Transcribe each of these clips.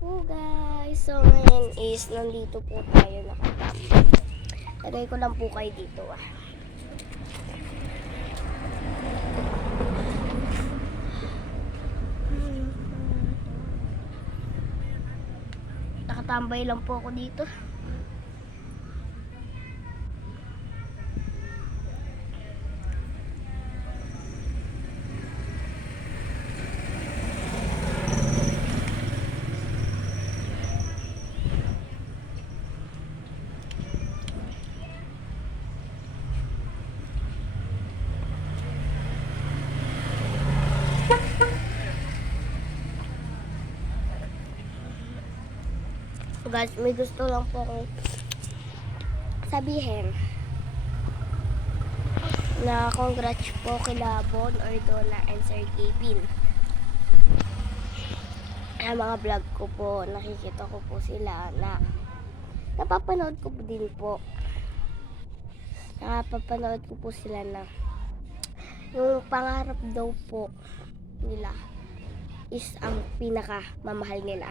po guys. So ngayon is nandito po tayo nakatambay. Lagay ko lang po kayo dito Nakatambay lang po ako dito. Guys, may gusto lang po akong sabihin na congrats po kila Bon Ordona and Sir Gavin. Ang mga vlog ko po, nakikita ko po sila na napapanood ko po din po. Napapanood ko po sila na yung pangarap daw po nila is ang pinaka mamahal nila,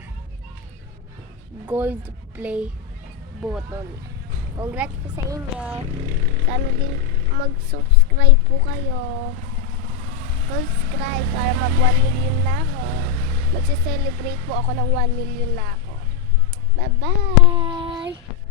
gold play button. Congrats po sa inyo. Sana din mag-subscribe po kayo. Subscribe para mag 1 million na ako. Magse-celebrate po ako ng 1 million na ako. Bye-bye!